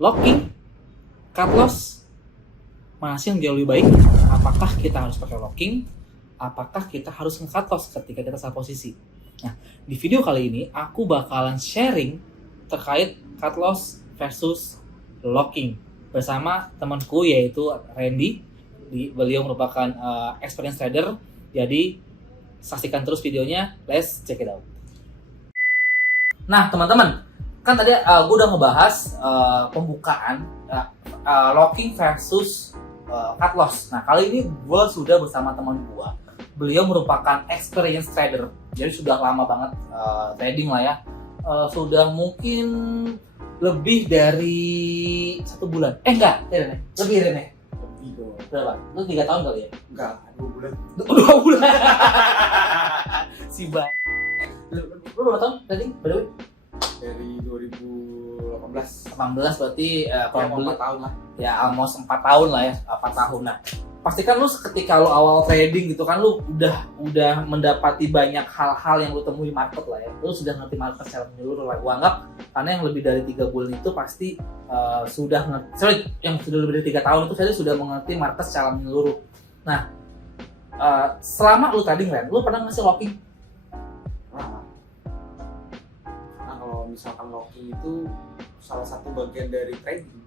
locking, cut loss, mana sih yang jauh lebih baik? Apakah kita harus pakai locking? Apakah kita harus nge-cut loss ketika kita salah posisi? Nah, di video kali ini aku bakalan sharing terkait cut loss versus locking bersama temanku yaitu Randy. Beliau merupakan experienced trader. Jadi saksikan terus videonya. Let's check it out. Nah, teman-teman, kan tadi gue udah ngebahas pembukaan locking versus cut loss. Nah, kali ini gue sudah bersama teman gue. Beliau merupakan experienced trader, jadi sudah lama banget trading lah ya. Sudah mungkin lebih dari 1 bulan. Enggak, lebih Rene. Lebih dong. Berapa? Lu 3 tahun kali ya? Enggak, 2 bulan. 2 bulan. Si Bang. Lu berapa tahun trading? By the way? Dari 2018. 18 berarti Kurang 4 tahun lah. ya almost 4 tahun lah ya, 4 tahun. Nah, pastikan lu ketika lu awal trading gitu kan lu udah mendapati banyak hal-hal yang lu temui market lah ya. Lu sudah ngerti market secara menyeluruh lah. Gua anggap karena yang lebih dari 3 bulan itu pasti yang sudah lebih dari 3 tahun itu saya sudah mengerti market secara menyeluruh. Nah, selama lu trading Ren, lu pernah ngasih locking? Nah, karena kalau misalkan locking itu salah satu bagian dari trading.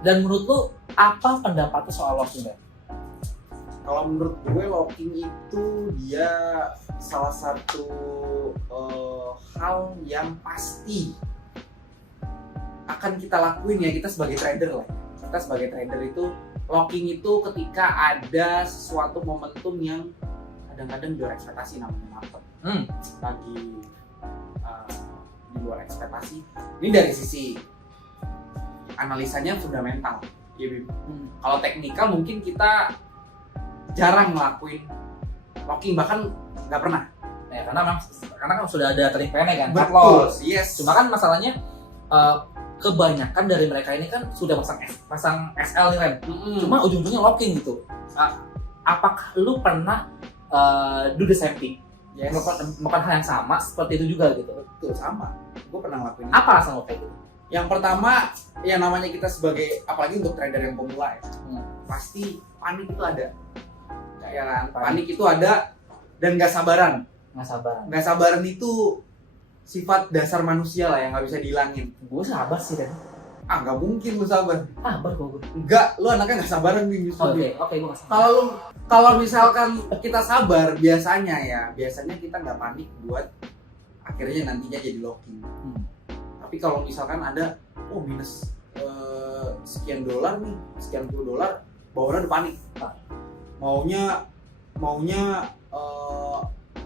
Dan menurut lu apa pendapatnya soal locking Ren? Kalau menurut gue locking itu dia salah satu hal yang pasti akan kita lakuin ya, kita sebagai trader lah. Kita sebagai trader itu locking itu ketika ada sesuatu momentum yang kadang-kadang di luar ekspektasi, namanya market lagi di luar ekspektasi. Ini dari sisi analisanya fundamental ya, Bim. Kalau teknikal mungkin kita jarang ngelakuin locking, bahkan nggak pernah Ya, karena kan sudah ada trading plan kan, cut betul, loss. yes. Cuma kan masalahnya kebanyakan dari mereka ini kan sudah pasang SL nih Ren. Cuma ujung-ujungnya locking gitu. Apakah lu pernah do the same thing? yes. Melakukan hal yang sama seperti itu juga gitu? Betul, sama. Gue pernah ngelakuin itu. Apa alasan lo kayak gitu? Yang pertama, yang namanya kita sebagai, apalagi untuk trader yang pemula ya, pasti panik itu ada. Ya kan? Panik itu ada dan nggak sabaran. Nggak sabaran itu sifat dasar manusia lah yang nggak bisa dihilangin. Gue sabar sih Ren. Nggak mungkin lu sabar. Sabar gue. Enggak, lu anaknya nggak sabaran nih. Oke, gue nggak sabar. Kalau misalkan kita sabar, biasanya kita nggak panik buat akhirnya nantinya jadi locking. Tapi kalau misalkan ada minus sekian dolar nih, sekian puluh dolar, bawahnya udah panik. Maunya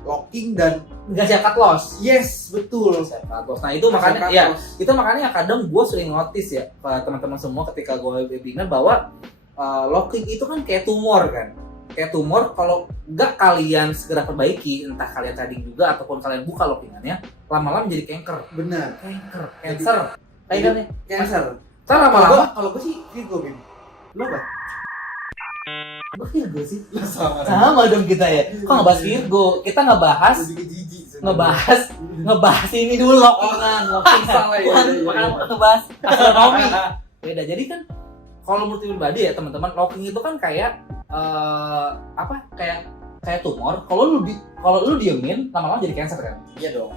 locking dan nggak siap cut loss. yes, betul. Nah itu makanya ya, itu makanya kadang gue sering notice ya ke teman-teman semua ketika gue webinar bahwa locking itu kan kayak tumor kan. Kayak tumor, kalau nggak kalian segera perbaiki, entah kalian trading juga ataupun kalian buka lockingannya, lama-lama menjadi cancer. Benar. Cancer. Kayaknya Cancer. Ntar lama-lama. Kalau gue sih Virgo, Bim. Lo apa? Gue Virgo sih. Sama. Sama dong kita ya. Kok ngebahas Virgo? Kita ngebahas ini dulu locking. Salah ya. Bukan ngebahas astronomi. Beda. Jadi kan kalau menurut pribadi ya teman-teman, locking itu kan kayak kayak tumor. Kalau lu diemin, lama-lama jadi cancer kan? Iya dong.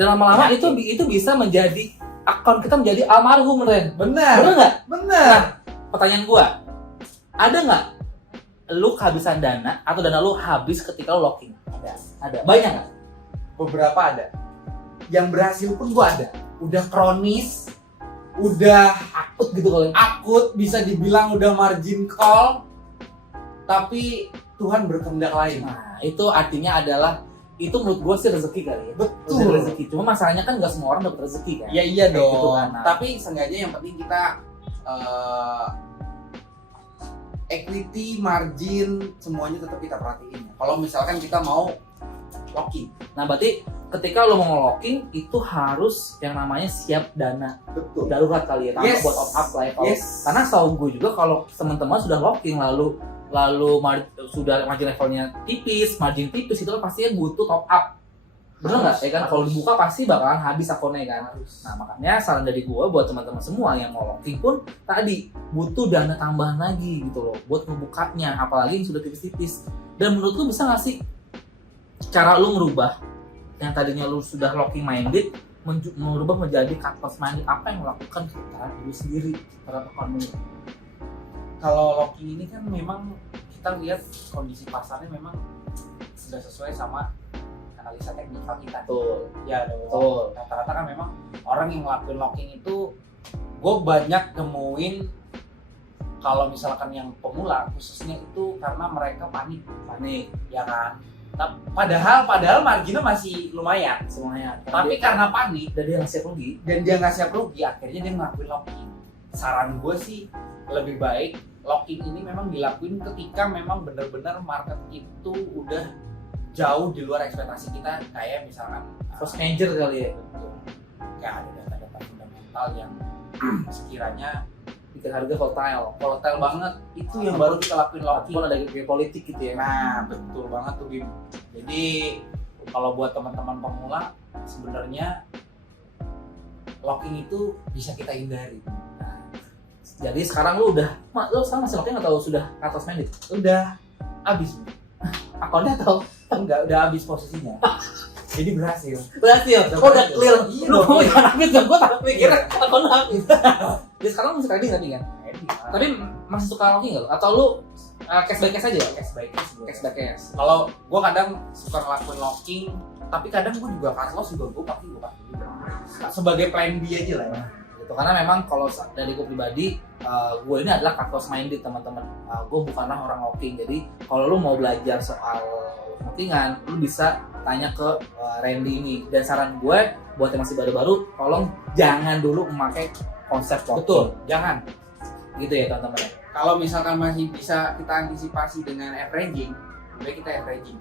Dan lama-lama itu bisa menjadi akun kita menjadi almarhum Ren. Benar nggak? Benar. Nah, pertanyaan gua, ada nggak lu kehabisan dana atau dana lu habis ketika lu locking? Ada. Banyak nggak? Beberapa ada. Yang berhasil pun gua ada. Udah kronis, udah Akut gitu kalau akut, bisa dibilang udah margin call, tapi Tuhan berkehendak lain. Nah, itu artinya adalah itu menurut gue sih rezeki kali ya. Betul. Rezeki. Cuma masalahnya kan nggak semua orang dapat rezeki kan. Ya iya dong. Gitu kan. Nah, tapi seenggaknya yang penting kita equity, margin, semuanya tetap kita perhatiin. Kalau misalkan kita mau locking. Nah, berarti ketika lo mau locking itu harus yang namanya siap dana Betul. darurat kali ya, tambah Yes. buat top up lah ya. Yes. Karena setahu gue juga kalau teman-teman sudah locking lalu sudah margin levelnya tipis, margin tipis itu kan pastinya butuh top up. Bener nggak? Ya kan kalau dibuka pasti bakalan habis akunnya kan. Nah makanya saran dari gue buat teman-teman semua yang mau locking pun tadi butuh dana tambahan lagi gitu loh buat ngebukanya, apalagi yang sudah tipis-tipis. Dan menurut lu bisa nggak sih cara lu merubah yang tadinya lu sudah locking minded merubah menjadi cut loss minded? Apa yang lo lakukan secara diri sendiri terhadap kamu? Kalau locking ini kan memang kita lihat kondisi pasarnya memang sudah sesuai sama analisa teknikal kita. Betul. Ya dong. Betul. Rata-rata kan memang orang yang ngelakuin locking itu, gue banyak temuin kalau misalkan yang pemula khususnya itu karena mereka panik, ya kan. Nah, padahal marginnya masih lumayan Semuanya. tapi karena panik dan dia nggak siap rugi. dan dia nggak siap rugi, akhirnya dia ngelakuin locking. Saran gue sih lebih baik locking ini memang dilakuin ketika memang benar-benar market itu udah jauh di luar ekspektasi kita, kayak misalkan Force major kali ya. betul, kayak ada data-data fundamental yang sekiranya Bikin harga volatile banget, itu yang baru kita lakuin locking. walaupun ada geopolitik gitu ya. Nah, betul banget tuh Bim. Jadi kalau buat teman-teman pemula sebenarnya locking itu bisa kita hindari. Nah, jadi sekarang lu sekarang masih locking atau sudah cut loss minded? Udah habis, Akunnya atau enggak, udah habis posisinya. Jadi berhasil. berhasil? Udah clear. Iya, Lu mau jangan habis dong, gua tak pikir Iya. akunnya habis. Jadi sekarang masih trading tapi kan? Tapi masih suka locking nggak lu? Atau lu cash by cash aja? cash by cash. Cash by cash. Kalau gue kadang suka ngelakuin locking, tapi kadang gue juga cut loss juga gue pakai juga. Sebagai plan B aja lah ya. Gitu. Karena memang kalau dari gue pribadi, gue ini adalah cut loss minded teman-teman. Gue bukanlah orang locking. Jadi kalau lu mau belajar soal lockingan, lu bisa tanya ke Randy ini. Dan saran gue buat yang masih baru-baru, tolong jangan dulu memakai konsep locking. Betul, jangan. Gitu ya teman-teman. Kalau misalkan masih bisa kita antisipasi dengan averaging, lebih baik kita averaging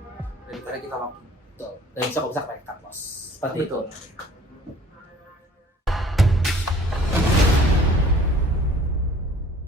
daripada kita locking. Betul. Dan bisa pakai cut loss. Seperti itu.